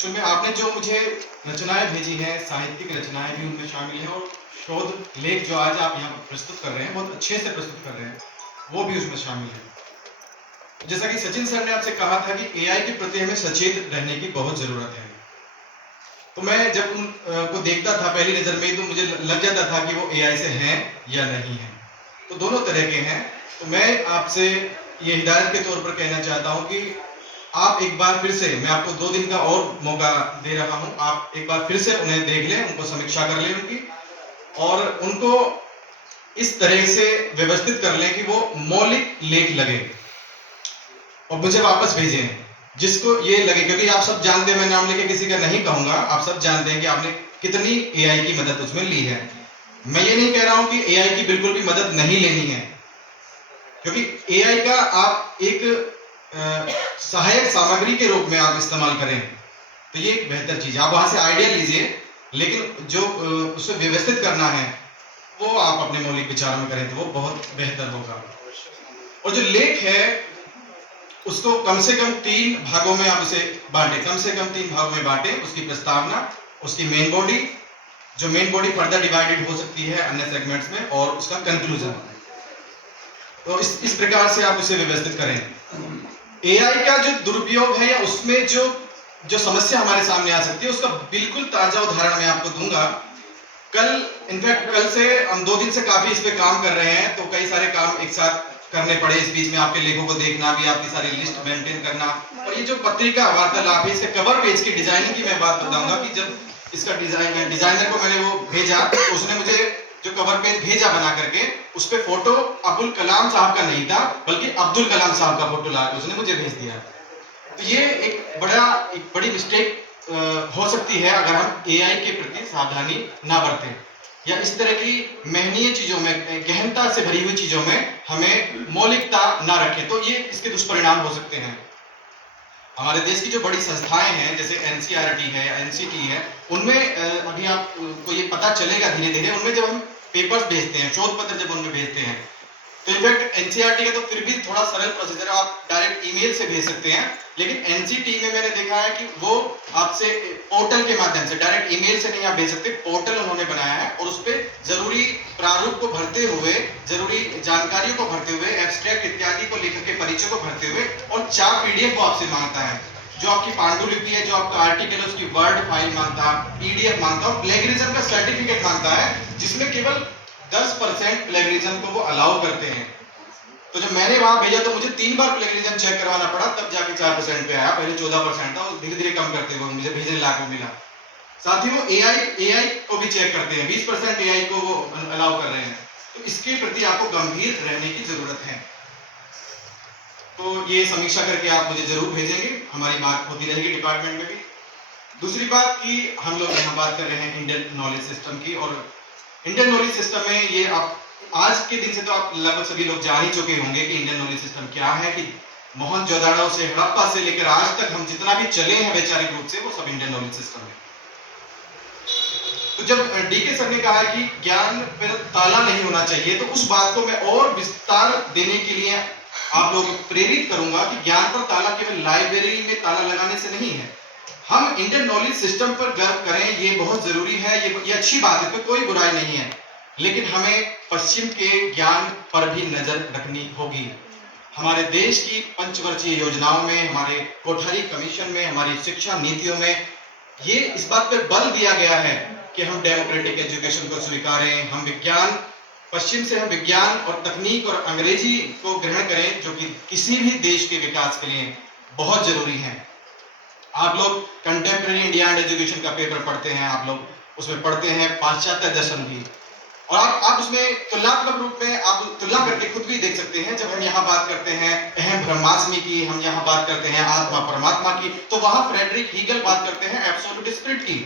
Actual में आपने जो मुझे रचनाएं भेजी हैं, साहित्यिक रचनाएं भी उनमें शामिल हैं और शोध लेख जो आज आप यहाँ पर प्रस्तुत कर रहे हैं, बहुत अच्छे से प्रस्तुत कर रहे हैं, वो भी उसमें शामिल है। जैसा कि सचिन सर ने आपसे कहा था कि एआई के प्रति हमें सचेत रहने की बहुत जरूरत है। तो मैं जब उनको देखता था पहली नजर में, तो मुझे लग जाता था कि वो एआई से हैं या नहीं है। तो दोनों तरह के हैं। तो मैं आपसे ये हिदायत के तौर पर कहना चाहता हूँ कि आप एक बार फिर से, मैं आपको 2 दिन का और मौका दे रहा हूं, आप एक बार फिर से उन्हें देख लें, उनको समीक्षा कर लें उनकी, और उनको इस तरह से व्यवस्थित कर लें कि वो मौलिक लेख लगे और मुझे वापस भेजें जिसको ये लगे। क्योंकि आप सब जानते हैं, मैं नाम लेके किसी का नहीं कहूंगा, आप सब जानते हैं कि आपने कितनी एआई की मदद उसमें ली है। मैं ये नहीं कह रहा हूं कि एआई की बिल्कुल भी मदद नहीं लेनी है, क्योंकि एआई का आप एक सहायक सामग्री के रूप में आप इस्तेमाल करें तो ये एक बेहतर चीज है। आप वहां से आइडिया लीजिए, लेकिन जो उसे व्यवस्थित करना है वो आप अपने मौलिक विचारों में करें तो वो बहुत बेहतर होगा। और जो लेख है उसको कम से कम 3 भागों में आप उसे बांटे, कम से कम 3 भागों में बांटे। उसकी प्रस्तावना, उसकी मेन बॉडी, जो मेन बॉडी फर्दर डिवाइडेड हो सकती है अन्य सेगमेंट्स में, और उसका कंक्लूजन। तो इस प्रकार से आप उसे व्यवस्थित करें। एआई का जो दुरुपयोग है या उसमें जो समस्या हमारे सामने आ सकती है, उसका बिल्कुल ताजा उदाहरण मैं आपको दूंगा। इनफैक्ट कल से हम 2 दिन से काफी इस पे काम कर रहे हैं, तो कई सारे काम एक साथ करने पड़े। इस बीच में आपके लेखों को देखना भी, आपकी सारी लिस्ट मेंटेन करना, और ये जो पत्रिका वार्तालाप है, इसके कवर पेज की डिजाइनिंग की मैं बात बताऊंगा कि जब इसका डिजाइनर को मैंने वो भेजा तो उसने मुझे जो कवर पेज भेजा बना करके, उस पे फोटो अबुल कलाम साहब का नहीं था, बल्कि अब्दुल कलाम साहब का फोटो ला उसने मुझे भेज दिया। तो ये एक बड़ी मिस्टेक हो सकती है अगर हम एआई के प्रति सावधानी ना बरतें, या इस तरह की महनीय चीजों में, गहनता से भरी हुई चीजों में हमें मौलिकता ना रखें, तो ये इसके दुष्परिणाम हो सकते हैं। हमारे देश की जो बड़ी संस्थाएं हैं, जैसे एनसीईआरटी है, एनसीटी है, उनमें अभी आपको ये पता चलेगा धीरे धीरे, उनमें जब हम पेपर्स भेजते हैं, शोध पत्र जब उनमें भेजते हैं, तो इनफैक्ट एनसीईआरटी का तो फिर भी थोड़ा सरल प्रोसीजर है, आप डायरेक्ट ईमेल से भेज सकते हैं। लेकिन एनसीटी में मैंने देखा है कि वो आपसे पोर्टल के माध्यम से, डायरेक्ट ईमेल से नहीं आप भेज सकते, पोर्टल उन्होंने बनाया है, और उस पर जरूरी प्रारूप को भरते हुए, जरूरी जानकारियों को भरते हुए, एब्स्ट्रैक्ट इत्यादि को, लेखक के परिचय को भरते हुए, और 4 पीडीएफ को आपसे मांगता है। जो आपकी पांडुलिपि है, जो आपका आर्टिकल है, उसकी वर्ड फाइल मांगता है, पीडीएफ मांगता है, और प्लेगरिज्म का सर्टिफिकेट मांगता है, जिसमें केवल 10% प्लेगरिज्म को वो अलाउ करते हैं। तो जब मैंने वहां भेजा तो मुझे 3 बार प्लेगरिज्म चेक करवाना पड़ा, तब जाके 4% पे आया। पहले 14% था, और धीरे धीरे कम करते हुए मुझे भेजने लायक मिला। साथ ही वो एआई को भी चेक करते हैं, 20% एआई को वो अलाउ कर रहे हैं। तो इसके प्रति आपको गंभीर रहने की जरूरत है। तो ये समीक्षा करके आप मुझे जरूर भेजेंगे, हमारी बात होती रहेगी डिपार्टमेंट में भी। दूसरी बात कि हम लोग यहाँ बात कर रहे हैं इंडियन नॉलेज सिस्टम की, और इंडियन नॉलेज सिस्टम में ये आप आज के दिन से तो आप लगभग सभी लोग जान ही चुके होंगे कि इंडियन नॉलेज सिस्टम क्या है, कि मोहनजोदड़ो से, हड़प्पा से लेकर आज तक हम जितना भी चले हैं वैचारिक रूप से, वो सब इंडियन नॉलेज सिस्टम है। तो जब डीके सर ने कहा कि ज्ञान पर ताला नहीं होना चाहिए, तो उस बात को मैं और विस्तार देने के लिए आप लोग प्रेरित करूंगा कि ज्ञान पर ताला केवल लाइब्रेरी में ताला लगाने से नहीं है। हम इंडियन नॉलेज सिस्टम पर गर्व करें, ये बहुत जरूरी है, ये अच्छी बात है, इसमें कोई बुराई नहीं है। लेकिन हमें पश्चिम के ज्ञान पर भी नजर रखनी होगी। हमारे देश की पंचवर्षीय योजनाओं में, हमारे कोठारी कमीशन में, हमारी शिक्षा नीतियों में ये इस बात पर बल दिया गया है कि हम डेमोक्रेटिक एजुकेशन को स्वीकारें, हम विज्ञान, पश्चिम से हम विज्ञान और तकनीक और अंग्रेजी को ग्रहण करें, जो कि किसी भी देश के विकास के लिए बहुत जरूरी है। आप लोग कंटेम्प्रेरी इंडिया एंड एजुकेशन का पेपर पढ़ते हैं, आप लोग उसमें पढ़ते हैं पाश्चात्य दर्शन की, और आप उसमें तुलनात्मक रूप में आप तुलना करके खुद भी देख सकते हैं। जब हम यहाँ बात करते हैं अहम ब्रह्मास्मि की, हम यहाँ बात करते हैं आत्मा परमात्मा की, तो वहां फ्रेडरिक हीगल बात करते हैं एब्सोल्यूट स्पिरिट की,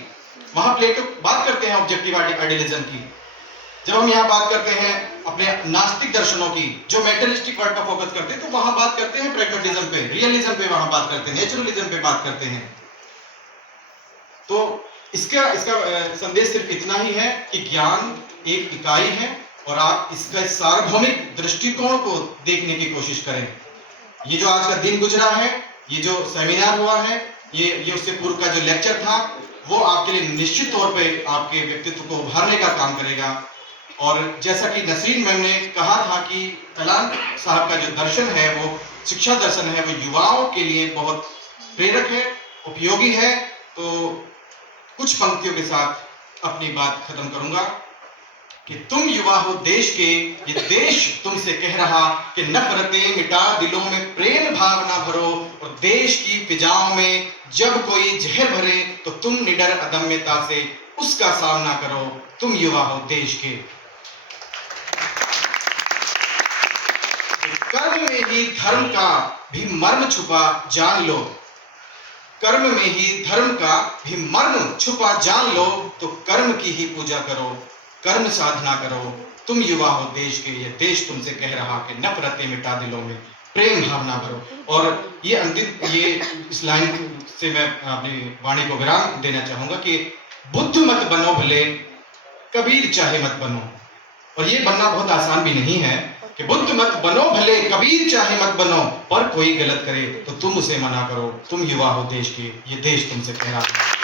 वहां प्लेटो बात करते हैं ऑब्जेक्टिव आइडियलिज्म की। जब हम यहाँ बात करते हैं अपने नास्तिक दर्शनों की, जो मेटेरियलिस्टिक वर्ल्ड पर फोकस करते हैं, तो वहां बात करते हैं प्रैग्मेटिज्म पे, रियलिज्म पे वहां बात करते हैं, नेचुरलिज्म पे बात करते हैं। तो इसका संदेश सिर्फ इतना ही है कि ज्ञान एक इकाई है, और आप इसका सार्वभौमिक दृष्टिकोण को देखने की कोशिश करें। ये जो आज का दिन गुजरा है, ये जो सेमिनार हुआ है, ये उससे पूर्व का जो लेक्चर था वो आपके लिए निश्चित तौर पे आपके व्यक्तित्व को उभारने का काम करेगा। और जैसा कि नसरीन मैम ने कहा था कि कलाम साहब का जो दर्शन है, वो शिक्षा दर्शन है, वो युवाओं के लिए बहुत प्रेरक है, उपयोगी है। तो कुछ पंक्तियों के साथ अपनी बात खत्म करूंगा कि तुम युवा हो देश के, ये देश तुमसे कह रहा कि नफरतें मिटा, दिलों में प्रेम भावना भरो, और देश की फिजाओं में जब कोई जहर भरे तो तुम निडर अदम्यता से उसका सामना करो। तुम युवा हो देश के। कर्म में ही धर्म का भी मर्म छुपा जान लो, कर्म में ही धर्म का भी मर्म छुपा जान लो, तो कर्म की ही पूजा करो, कर्म साधना करो। तुम युवा हो देश के, ये देश तुमसे कह रहा कि नफरतें मिटा, दिलों में प्रेम भावना भरो। और ये अंतिम, ये इस लाइन से मैं अपनी वाणी को विराम देना चाहूंगा कि बुद्ध मत बनो भले, कबीर चाहे मत बनो। और ये बनना बहुत आसान भी नहीं है कि बुद्ध मत बनो भले, कबीर चाहे मत बनो, पर कोई गलत करे तो तुम उसे मना करो। तुम युवा हो देश के, ये देश तुमसे कह रहा है।